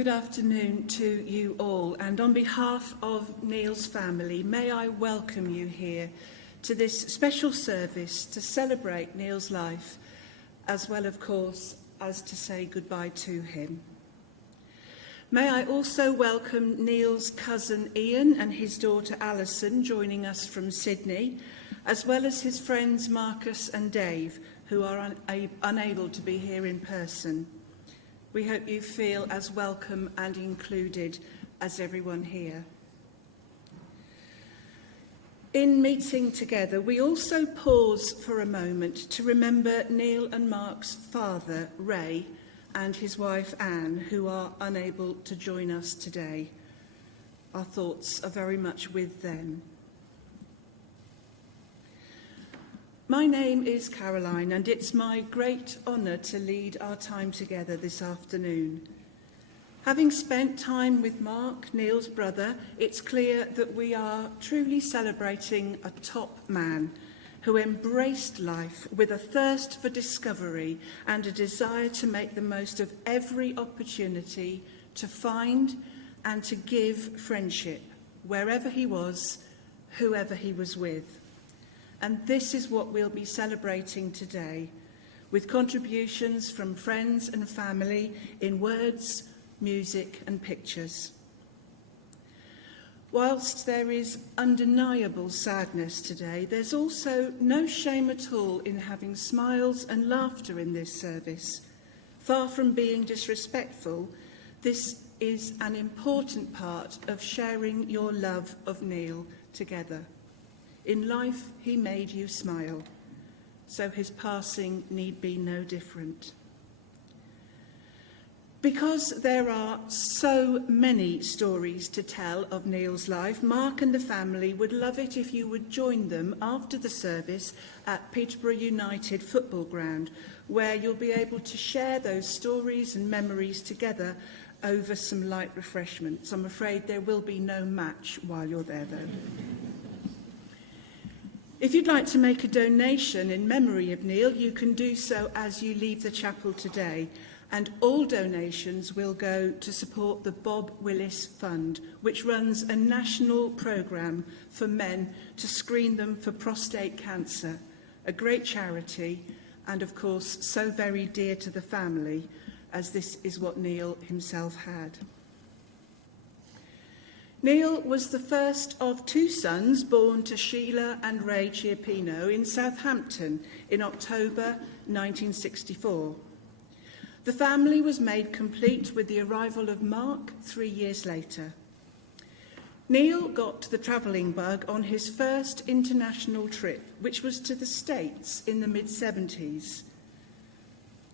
Good afternoon to you all, and on behalf of Neil's family, may I welcome you here to this special service to celebrate Neil's life, as well, of course, as to say goodbye to him. May I also welcome Neil's cousin Ian and his daughter Alison joining us from Sydney, as well as his friends Marcus and Dave, who are unable to be here in person. We hope you feel as welcome and included as everyone here. In meeting together, we also pause for a moment to remember Neil and Mark's father, Ray, and his wife, Anne, who are unable to join us today. Our thoughts are very much with them. My name is Caroline, and it's my great honour to lead our time together this afternoon. Having spent time with Mark, Neil's brother, it's clear that we are truly celebrating a top man who embraced life with a thirst for discovery and a desire to make the most of every opportunity to find and to give friendship wherever he was, whoever he was with. And this is what we'll be celebrating today, with contributions from friends and family in words, music and pictures. Whilst there is undeniable sadness today, there's also no shame at all in having smiles and laughter in this service. Far from being disrespectful, this is an important part of sharing your love of Neil together. In life, he made you smile, so his passing need be no different. Because there are so many stories to tell of Neil's life, Mark and the family would love it if you would join them after the service at Peterborough United Football Ground, where you'll be able to share those stories and memories together over some light refreshments. I'm afraid there will be no match while you're there, though. If you'd like to make a donation in memory of Neil, you can do so as you leave the chapel today. And all donations will go to support the Bob Willis Fund, which runs a national programme for men to screen them for prostate cancer, a great charity and, of course, so very dear to the family, as this is what Neil himself had. Neil was the first of two sons born to Sheila and Ray Chiappino in Southampton in October 1964. The family was made complete with the arrival of Mark 3 years later. Neil got the travelling bug on his first international trip, which was to the States in the mid-70s.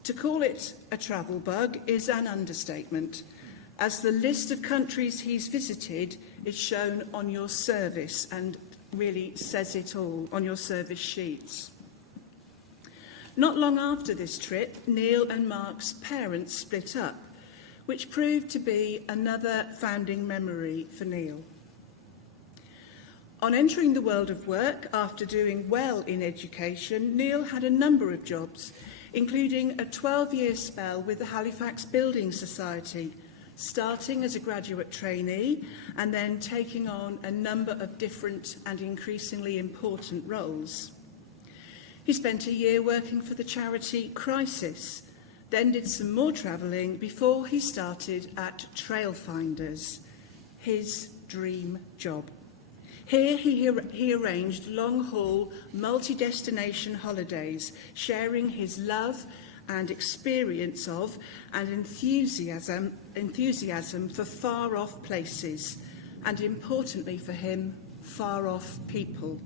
To call it a travel bug is an understatement, as the list of countries he's visited is shown on your service and really says it all on your service sheets. Not long after this trip, Neil and Mark's parents split up, which proved to be another founding memory for Neil. On entering the world of work, after doing well in education, Neil had a number of jobs, including a 12-year spell with the Halifax Building Society, starting as a graduate trainee and then taking on a number of different and increasingly important roles. He spent a year working for the charity Crisis, then did some more travelling before he started at Trailfinders, his dream job. Here he arranged long-haul, multi-destination holidays, sharing his love and experience of and enthusiasm for far-off places, and importantly for him, far-off people.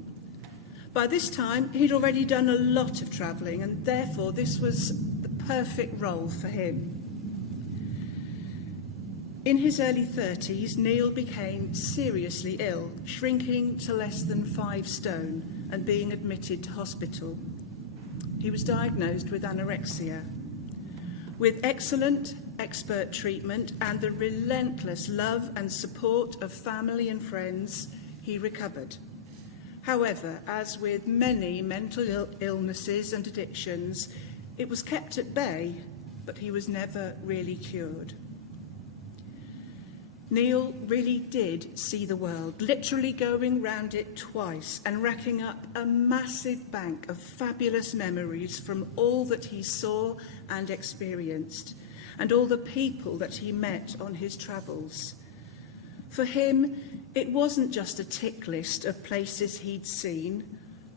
By this time, he'd already done a lot of travelling, and therefore this was the perfect role for him. In his early 30s, Neil became seriously ill, shrinking to less than 5 stone and being admitted to hospital. He was diagnosed with anorexia. With excellent expert treatment and the relentless love and support of family and friends, he recovered. However, as with many mental illnesses and addictions, it was kept at bay, but he was never really cured. Neil really did see the world, literally going round it twice and racking up a massive bank of fabulous memories from all that he saw and experienced, and all the people that he met on his travels. For him, it wasn't just a tick list of places he'd seen,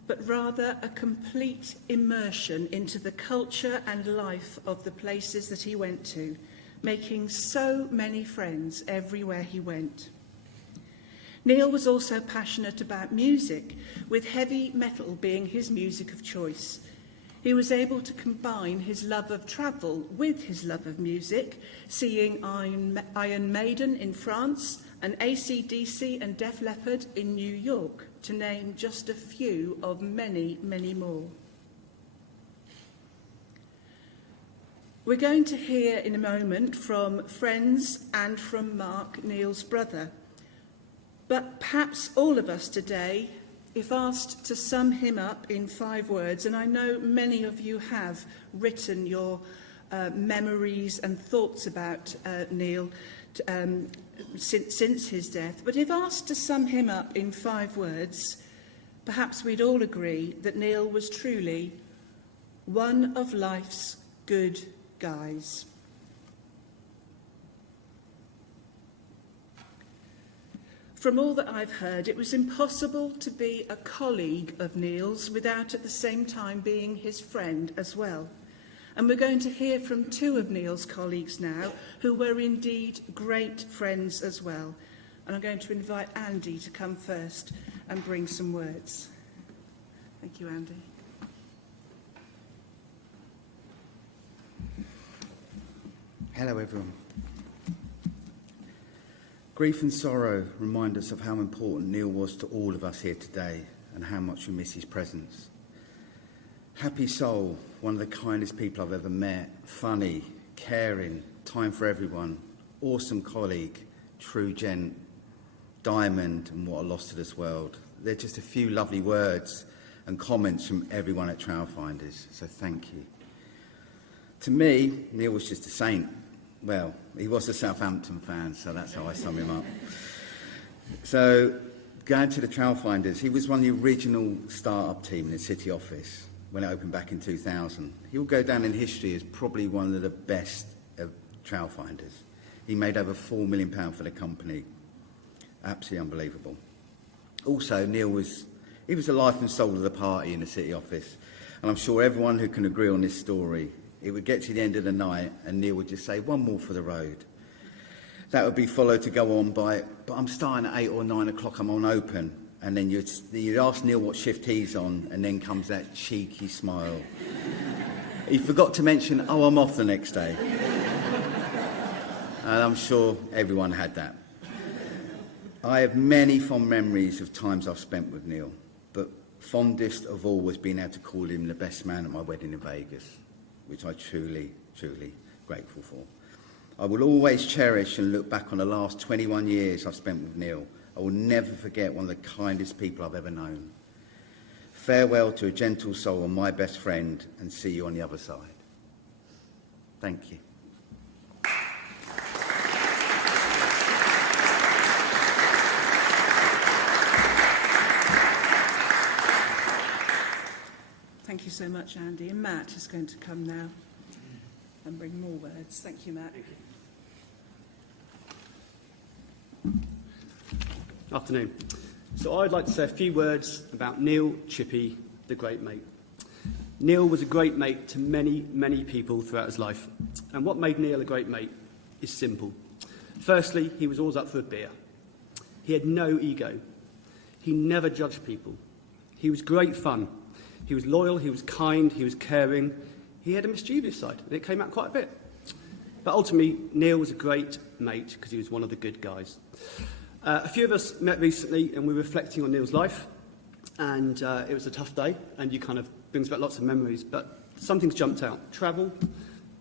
but rather a complete immersion into the culture and life of the places that he went to, making so many friends everywhere he went. Neil was also passionate about music, with heavy metal being his music of choice. He was able to combine his love of travel with his love of music, seeing Iron Maiden in France and AC/DC and Def Leppard in New York, to name just a few of many, many more. We're going to hear in a moment from friends and from Mark, Neil's brother. But perhaps all of us today, if asked to sum him up in 5 words, and I know many of you have written your memories and thoughts about Neil since his death, but if asked to sum him up in 5 words, perhaps we'd all agree that Neil was truly one of life's good guys. From all that I've heard, it was impossible to be a colleague of Neil's without at the same time being his friend as well. And we're going to hear from two of Neil's colleagues now, who were indeed great friends as well. And I'm going to invite Andy to come first and bring some words. Thank you, Andy. Hello, everyone. Grief and sorrow remind us of how important Neil was to all of us here today and how much we miss his presence. Happy soul, one of the kindest people I've ever met, funny, caring, time for everyone, awesome colleague, true gent, diamond, and what a loss to this world. They're just a few lovely words and comments from everyone at Trailfinders, so thank you. To me, Neil was just a saint. Well, he was a Southampton fan, so that's how I sum him up. So, going to the Trailfinders, he was one of the original start-up team in the city office when it opened back in 2000. He will go down in history as probably one of the best of Trailfinders. He made over £4 million for the company. Absolutely unbelievable. Also, Neil was the life and soul of the party in the city office. And I'm sure everyone who can agree on this story, it would get to the end of the night and Neil would just say, one more for the road. That would be followed to go on by, but I'm starting at 8 or 9 o'clock, I'm on open. And then you'd ask Neil what shift he's on, and then comes that cheeky smile. He forgot to mention, oh, I'm off the next day. And I'm sure everyone had that. I have many fond memories of times I've spent with Neil, but fondest of all was being able to call him the best man at my wedding in Vegas, which I truly, truly grateful for. I will always cherish and look back on the last 21 years I've spent with Neil. I will never forget one of the kindest people I've ever known. Farewell to a gentle soul and my best friend, and see you on the other side. Thank you. Thank you so much, Andy. And Matt is going to come now and bring more words. Thank you, Matt. Thank you. Afternoon. So I'd like to say a few words about Neil Chippy, the great mate. Neil was a great mate to many, many people throughout his life. And what made Neil a great mate is simple. Firstly, he was always up for a beer. He had no ego. He never judged people. He was great fun. He was loyal, he was kind, he was caring. He had a mischievous side, and it came out quite a bit. But ultimately, Neil was a great mate because he was one of the good guys. A few of us met recently, and we were reflecting on Neil's life. And it was a tough day, and you kind of brings back lots of memories. But something's jumped out. Travel,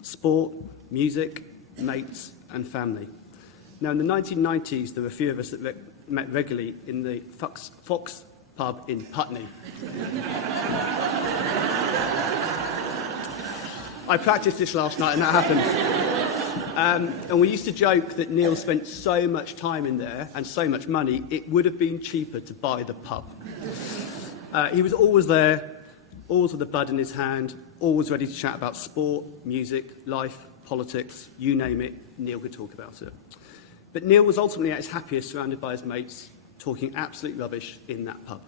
sport, music, mates, and family. Now, in the 1990s, there were a few of us that met regularly in the Fox pub in Putney. I practiced this last night and that happened. And we used to joke that Neil spent so much time in there and so much money, it would have been cheaper to buy the pub. He was always there, always with a bud in his hand, always ready to chat about sport, music, life, politics, you name it, Neil could talk about it. But Neil was ultimately at his happiest surrounded by his mates, talking absolute rubbish in that pub.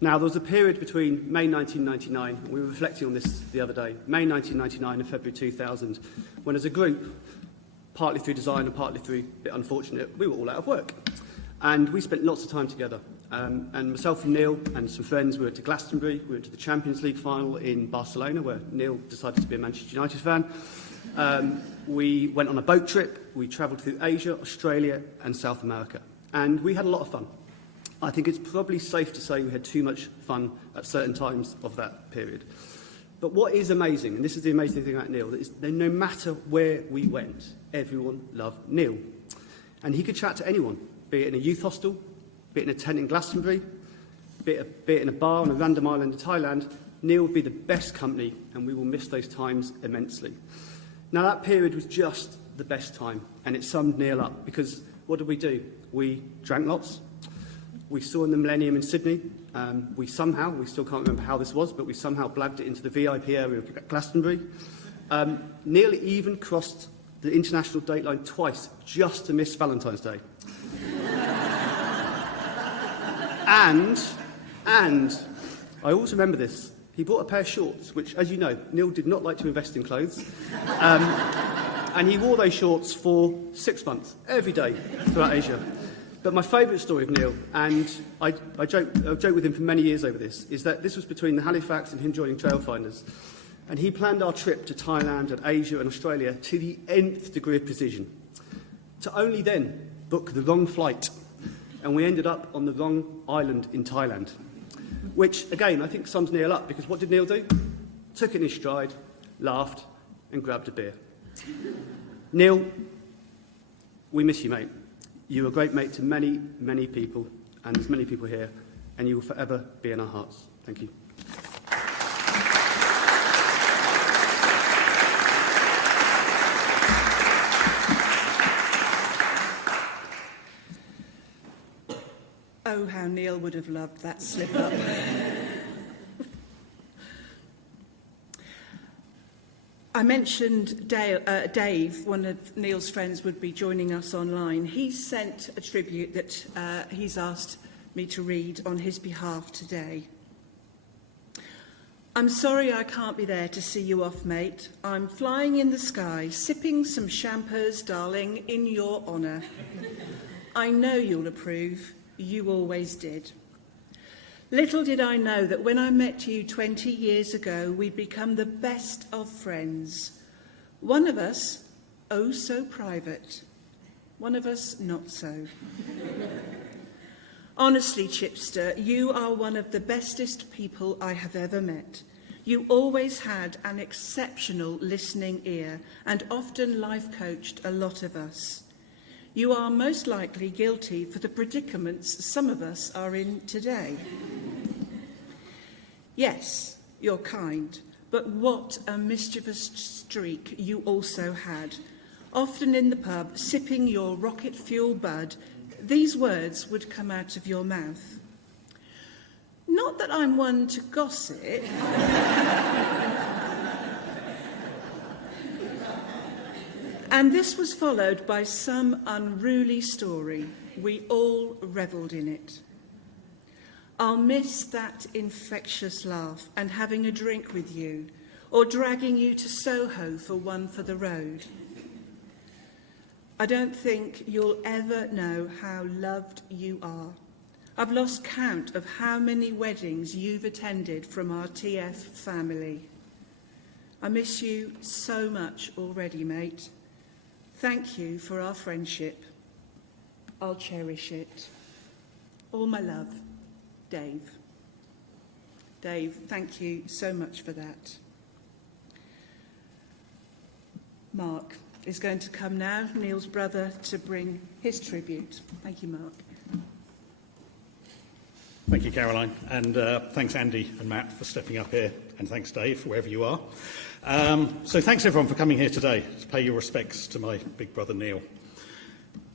Now, there was a period between May 1999, and we were reflecting on this the other day, May 1999 and February 2000, when as a group, partly through design and partly through a bit unfortunate, we were all out of work. And we spent lots of time together. And myself and Neil and some friends, we went to Glastonbury, we went to the Champions League final in Barcelona, where Neil decided to be a Manchester United fan. We went on a boat trip, we travelled through Asia, Australia and South America. And we had a lot of fun. I think it's probably safe to say we had too much fun at certain times of that period. But what is amazing, and this is the amazing thing about Neil, is that no matter where we went, everyone loved Neil. And he could chat to anyone, be it in a youth hostel, be it in a tent in Glastonbury, be it in a bar on a random island in Thailand. Neil would be the best company, and we will miss those times immensely. Now, that period was just the best time, and it summed Neil up, because what did we do? We drank lots, we saw in the Millennium in Sydney. We still can't remember how this was, but we somehow blagged it into the VIP area of Glastonbury. Neil even crossed the international date line twice just to miss Valentine's Day. and I always remember this. He bought a pair of shorts, which, as you know, Neil did not like to invest in clothes. And he wore those shorts for 6 months, every day, throughout Asia. But my favourite story of Neil, and I've joked with him for many years over this, is that this was between the Halifax and him joining Trailfinders. And he planned our trip to Thailand and Asia and Australia to the nth degree of precision, to only then book the wrong flight. And we ended up on the wrong island in Thailand. Which, again, I think sums Neil up, because what did Neil do? Took it in his stride, laughed, and grabbed a beer. Neil, we miss you, mate. You were a great mate to many, many people, and there's many people here, and you will forever be in our hearts. Thank you. Oh, how Neil would have loved that slip-up. I mentioned Dave, one of Neil's friends, would be joining us online. He sent a tribute that he's asked me to read on his behalf today. I'm sorry I can't be there to see you off, mate. I'm flying in the sky, sipping some champers, darling, in your honour. I know you'll approve. You always did. Little did I know that when I met you 20 years ago, we'd become the best of friends. One of us, oh so private. One of us, not so. Honestly, Chipster, you are one of the bestest people I have ever met. You always had an exceptional listening ear and often life coached a lot of us. You are most likely guilty for the predicaments some of us are in today. Yes, you're kind, but what a mischievous streak you also had. Often in the pub, sipping your rocket fuel bud, these words would come out of your mouth. Not that I'm one to gossip. And this was followed by some unruly story. We all revelled in it. I'll miss that infectious laugh and having a drink with you, or dragging you to Soho for one for the road. I don't think you'll ever know how loved you are. I've lost count of how many weddings you've attended from our TF family. I miss you so much already, mate. Thank you for our friendship. I'll cherish it. All my love, Dave. Dave, thank you so much for that. Mark is going to come now, Neil's brother, to bring his tribute. Thank you, Mark. Thank you, Caroline, and thanks Andy and Matt for stepping up here, and thanks Dave, wherever you are. So thanks everyone for coming here today to pay your respects to my big brother Neil.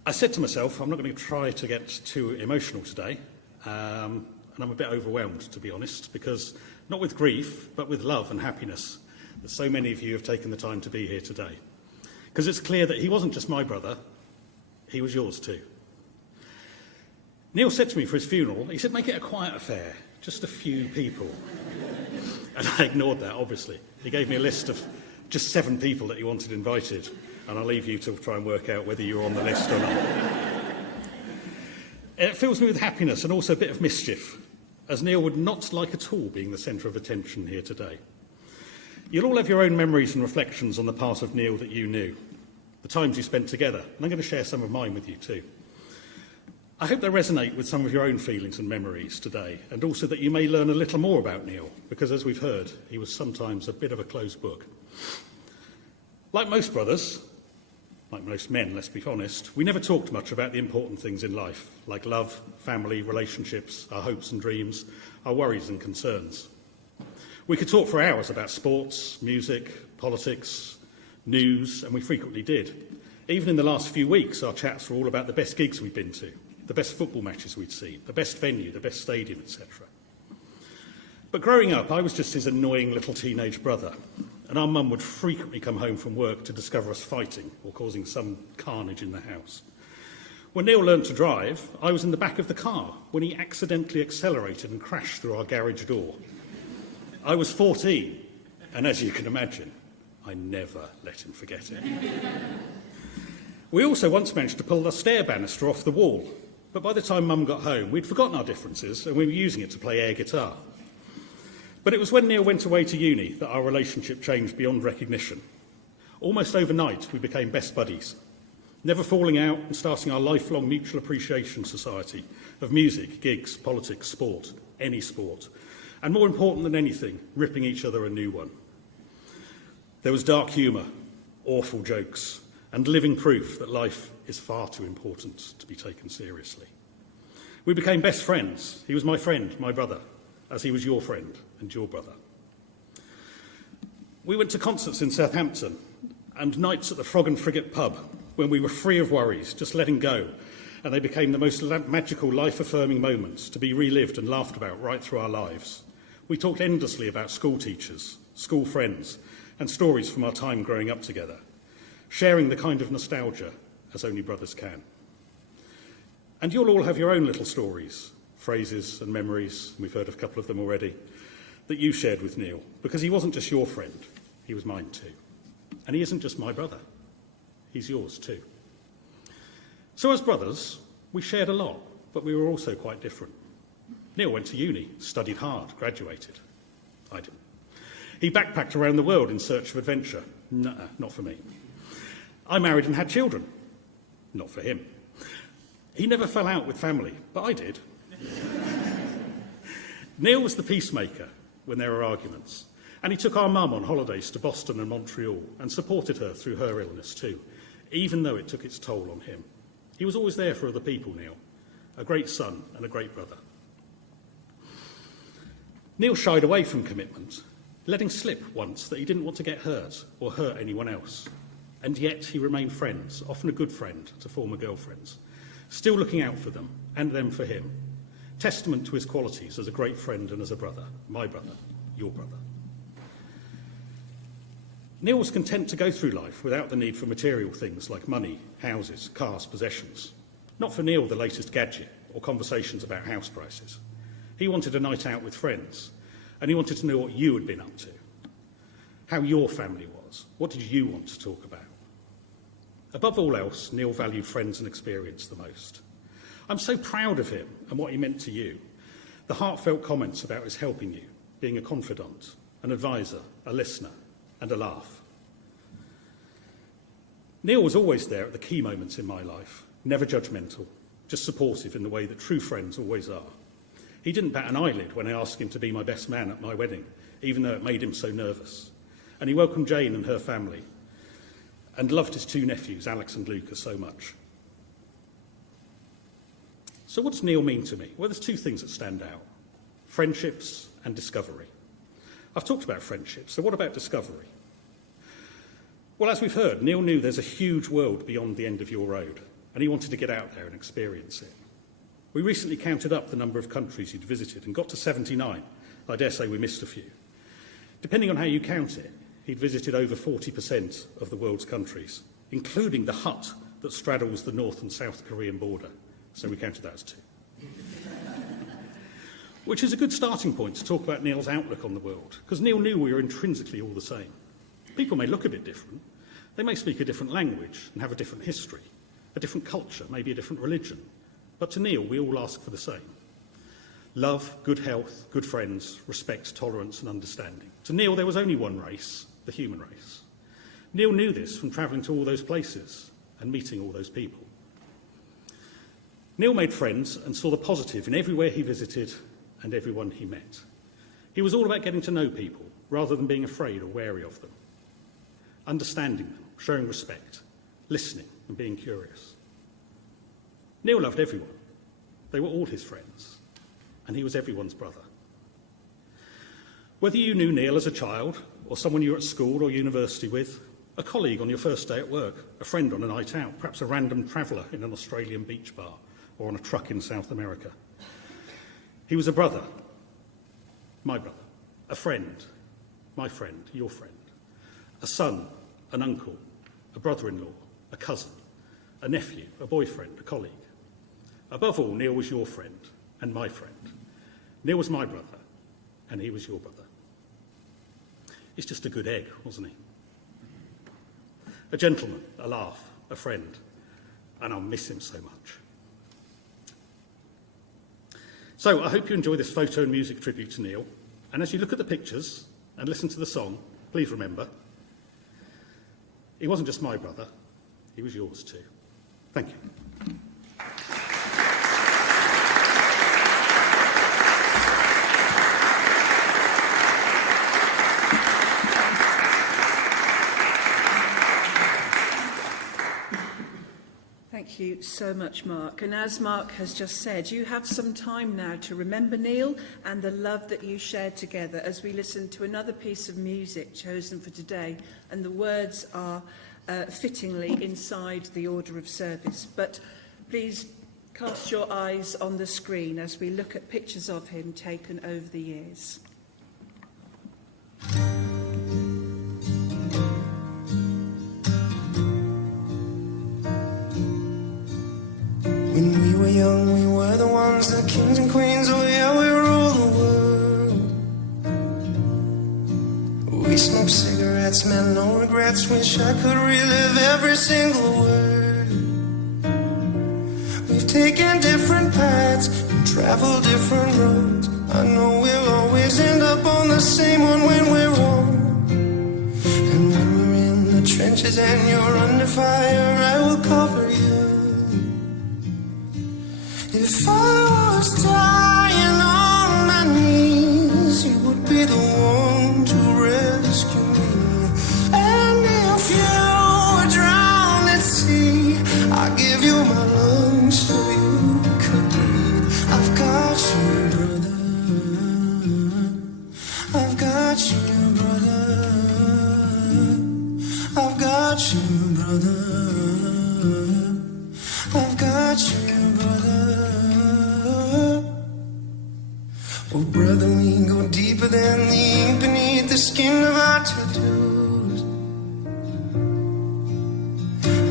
I said to myself, I'm not going to try to get too emotional today, and I'm a bit overwhelmed, to be honest, because not with grief, but with love and happiness that so many of you have taken the time to be here today. Because it's clear that he wasn't just my brother, he was yours too. Neil said to me for his funeral, he said, make it a quiet affair, just a few people. And I ignored that, obviously. He gave me a list of just 7 people that he wanted invited, and I'll leave you to try and work out whether you're on the list or not. It fills me with happiness and also a bit of mischief, as Neil would not like at all being the centre of attention here today. You'll all have your own memories and reflections on the part of Neil that you knew, the times you spent together, and I'm going to share some of mine with you too. I hope they resonate with some of your own feelings and memories today, and also that you may learn a little more about Neil, because as we've heard, he was sometimes a bit of a closed book. Like most brothers, like most men, let's be honest, we never talked much about the important things in life, like love, family, relationships, our hopes and dreams, our worries and concerns. We could talk for hours about sports, music, politics, news, and we frequently did. Even in the last few weeks, our chats were all about the best gigs we've been to. the best football matches we'd seen, the best venue, the best stadium, etc. But growing up, I was just his annoying little teenage brother, and our mum would frequently come home from work to discover us fighting or causing some carnage in the house. When Neil learned to drive, I was in the back of the car when he accidentally accelerated and crashed through our garage door. I was 14, and as you can imagine, I never let him forget it. We also once managed to pull the stair banister off the wall, but by the time Mum got home, we'd forgotten our differences and we were using it to play air guitar. But it was when Neil went away to uni that our relationship changed beyond recognition. Almost overnight, we became best buddies, never falling out and starting our lifelong mutual appreciation society of music, gigs, politics, sport, any sport, and more important than anything, ripping each other a new one. There was dark humour, awful jokes, and living proof that life is far too important to be taken seriously. We became best friends. He was my friend, my brother, as he was your friend and your brother. We went to concerts in Southampton and nights at the Frog and Frigate pub when we were free of worries, just letting go, and they became the most magical, life-affirming moments to be relived and laughed about right through our lives. We talked endlessly about school teachers, school friends, and stories from our time growing up together, sharing the kind of nostalgia as only brothers can. And you'll all have your own little stories, phrases and memories, we've heard of a couple of them already, that you shared with Neil, because he wasn't just your friend, he was mine too. And he isn't just my brother, he's yours too. So as brothers, we shared a lot, but we were also quite different. Neil went to uni, studied hard, graduated. I didn't. He backpacked around the world in search of adventure. Nuh-uh, not for me. I married and had children. Not for him. He never fell out with family, but I did. Neil was the peacemaker when there were arguments, and he took our mum on holidays to Boston and Montreal and supported her through her illness too, even though it took its toll on him. He was always there for other people, Neil, a great son and a great brother. Neil shied away from commitment, letting slip once that he didn't want to get hurt or hurt anyone else. And yet he remained friends, often a good friend to former girlfriends, still looking out for them and them for him. Testament to his qualities as a great friend and as a brother, my brother, your brother. Neil was content to go through life without the need for material things like money, houses, cars, possessions. Not for Neil the latest gadget or conversations about house prices. He wanted a night out with friends, and he wanted to know what you had been up to, how your family was, what did you want to talk about. Above all else, Neil valued friends and experience the most. I'm so proud of him and what he meant to you. The heartfelt comments about his helping you, being a confidant, an advisor, a listener, and a laugh. Neil was always there at the key moments in my life, never judgmental, just supportive in the way that true friends always are. He didn't bat an eyelid when I asked him to be my best man at my wedding, even though it made him so nervous. And he welcomed Jane and her family, and loved his two nephews, Alex and Luca, so much. So what does Neil mean to me? Well, there's two things that stand out: friendships and discovery. I've talked about friendships, so what about discovery? Well, as we've heard, Neil knew there's a huge world beyond the end of your road, and he wanted to get out there and experience it. We recently counted up the number of countries he'd visited and got to 79. I dare say we missed a few. Depending on how you count it, he'd visited over 40% of the world's countries, including the hut that straddles the North and South Korean border. So we counted that as 2. Which is a good starting point to talk about Neil's outlook on the world, because Neil knew we were intrinsically all the same. People may look a bit different. They may speak a different language and have a different history, a different culture, maybe a different religion. But to Neil, we all ask for the same: love, good health, good friends, respect, tolerance and understanding. To Neil, there was only one race, the human race. Neil knew this from travelling to all those places and meeting all those people. Neil made friends and saw the positive in everywhere he visited and everyone he met. He was all about getting to know people rather than being afraid or wary of them. Understanding them, showing respect, listening and being curious. Neil loved everyone. They were all his friends, and he was everyone's brother. Whether you knew Neil as a child, or someone you were at school or university with, a colleague on your first day at work, a friend on a night out, perhaps a random traveller in an Australian beach bar, or on a truck in South America. He was a brother, my brother, a friend, my friend, your friend, a son, an uncle, a brother-in-law, a cousin, a nephew, a boyfriend, a colleague. Above all, Neil was your friend and my friend. Neil was my brother, and he was your brother. He's just a good egg, wasn't he? A gentleman, a laugh, a friend, and I'll miss him so much. So I hope you enjoy this photo and music tribute to Neil, and as you look at the pictures and listen to the song, please remember, he wasn't just my brother, he was yours too. Thank you. Thank you so much, Mark. And as Mark has just said, you have some time now to remember Neil and the love that you shared together as we listen to another piece of music chosen for today. And the words are fittingly inside the order of service. But please cast your eyes on the screen as we look at pictures of him taken over the years. When we were young, we were the ones, the kings and queens, oh yeah, we ruled the world. We smoked cigarettes, man, no regrets, wish I could relive every single word. We've taken different paths and traveled different roads. I know we'll always end up on the same one when we're old. And when we're in the trenches and you're under fire, I will cover you. If I was dying on my knees, you would be the one to rescue me. And if you were drowned at sea, I'd give you my lungs so you could breathe. I've got you, brother. I've got you, brother. I've got you, brother. I've got you, brother. Oh, brother, we go deeper than the ink beneath the skin of our tattoos.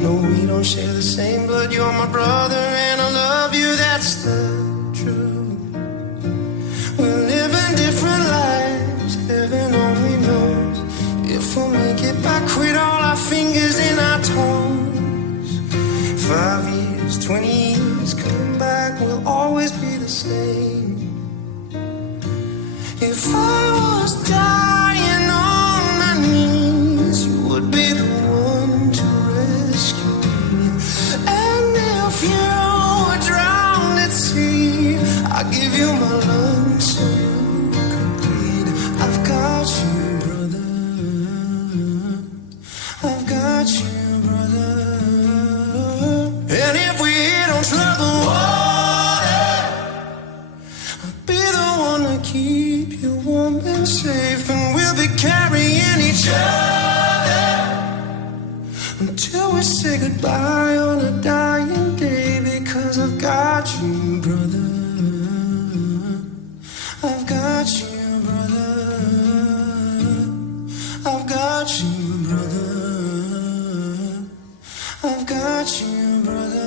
No, we don't share the same blood. You're my brother, and I love you. That's the truth. We're living different lives. Heaven only knows if we'll make it back with all our fingers in our toes. 5 years, 20 years, come back, we'll always be the same. If I was dying on my knees, you would be the one to rescue me. And if you were drowned at sea, I'd give you my lungs so you could breathe. I've got you, brother. I've got you, brother. And if we don't trouble water, I'll be the one to keep you warm and safe, and we'll be carrying each other until we say goodbye on a dying day. Because I've got you, brother. I've got you, brother. I've got you, brother. I've got you, brother.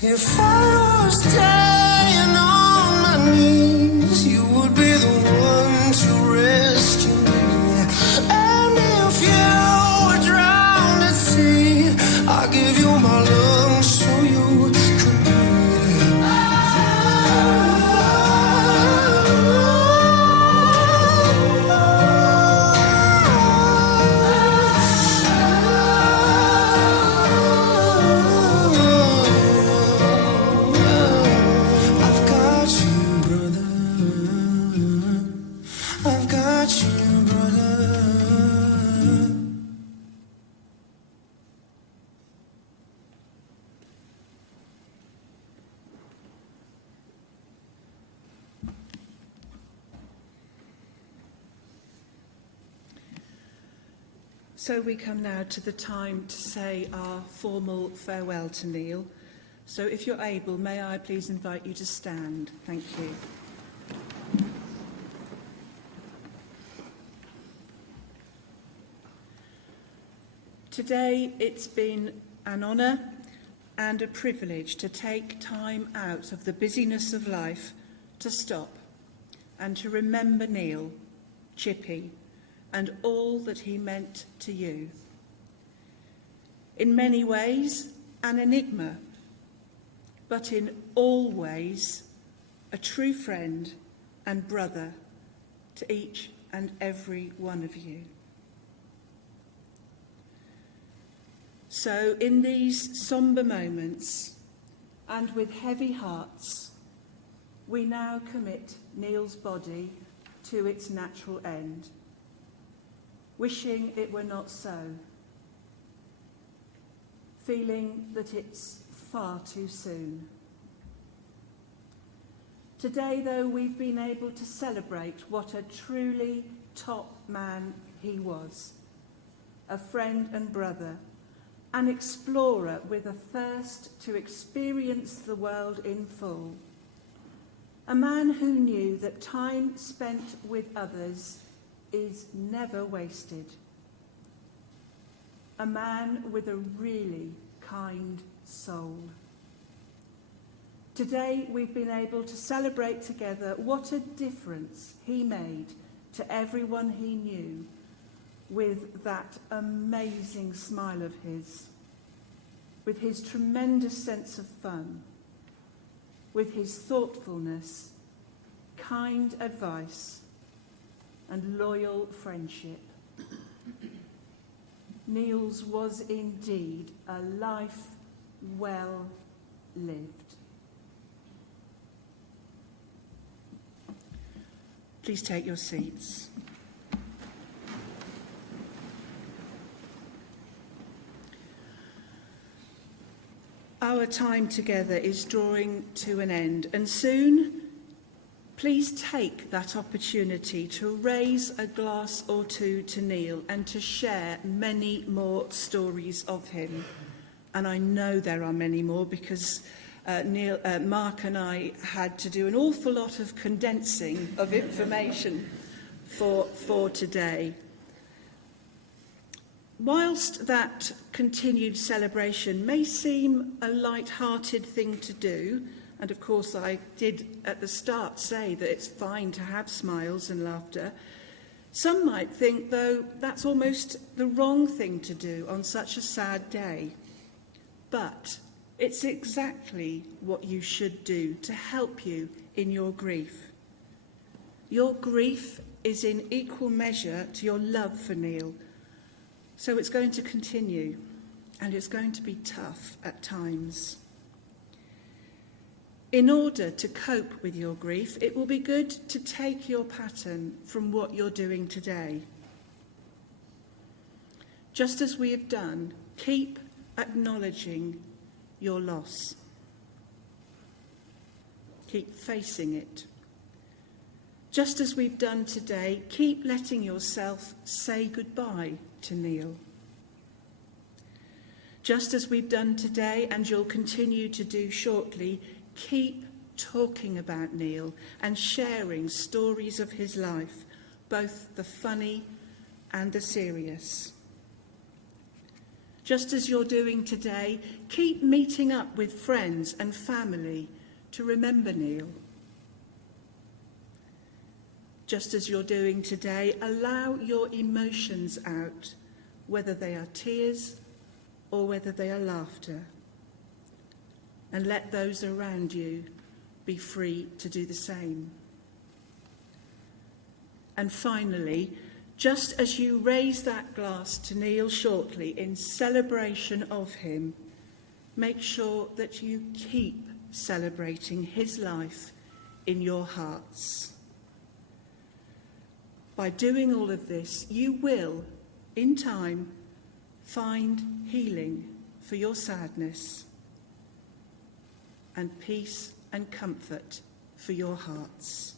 If I was dying on my knees, you would be the one to rescue me. And if you were drowned at sea, I'll give you my lungs so you could breathe. I've got you, brother. I've got you, brother. So we come now to the time to say our formal farewell to Neil. So if you're able, may I please invite you to stand? Thank you. Today, it's been an honour and a privilege to take time out of the busyness of life to stop and to remember Neil, Chippy, and all that he meant to you. In many ways, an enigma, but in all ways, a true friend and brother to each and every one of you. So, in these sombre moments, and with heavy hearts, we now commit Neil's body to its natural end, wishing it were not so, feeling that it's far too soon. Today, though, we've been able to celebrate what a truly top man he was, a friend and brother, an explorer with a thirst to experience the world in full, a man who knew that time spent with others is never wasted, a man with a really kind soul. Today we've been able to celebrate together what a difference he made to everyone he knew with that amazing smile of his, with his tremendous sense of fun, with his thoughtfulness, kind advice, and loyal friendship. Neil's was indeed a life well lived. Please take your seats. Our time together is drawing to an end, and soon, please take that opportunity to raise a glass or two to Neil and to share many more stories of him. And I know there are many more because Mark and I had to do an awful lot of condensing of information for today. Whilst that continued celebration may seem a light-hearted thing to do, and of course I did at the start say that it's fine to have smiles and laughter, some might think, though, that's almost the wrong thing to do on such a sad day. But it's exactly what you should do to help you in your grief. Your grief is in equal measure to your love for Neil. So it's going to continue, and it's going to be tough at times. In order to cope with your grief, it will be good to take your pattern from what you're doing today. Just as we have done, keep acknowledging your loss. Keep facing it. Just as we've done today, keep letting yourself say goodbye to Neil. Just as we've done today, and you'll continue to do shortly, keep talking about Neil and sharing stories of his life, both the funny and the serious. Just as you're doing today, keep meeting up with friends and family to remember Neil. Just as you're doing today, allow your emotions out, whether they are tears or whether they are laughter. And let those around you be free to do the same. And finally, just as you raise that glass to Neil shortly in celebration of him, make sure that you keep celebrating his life in your hearts. By doing all of this, you will, in time, find healing for your sadness and peace and comfort for your hearts.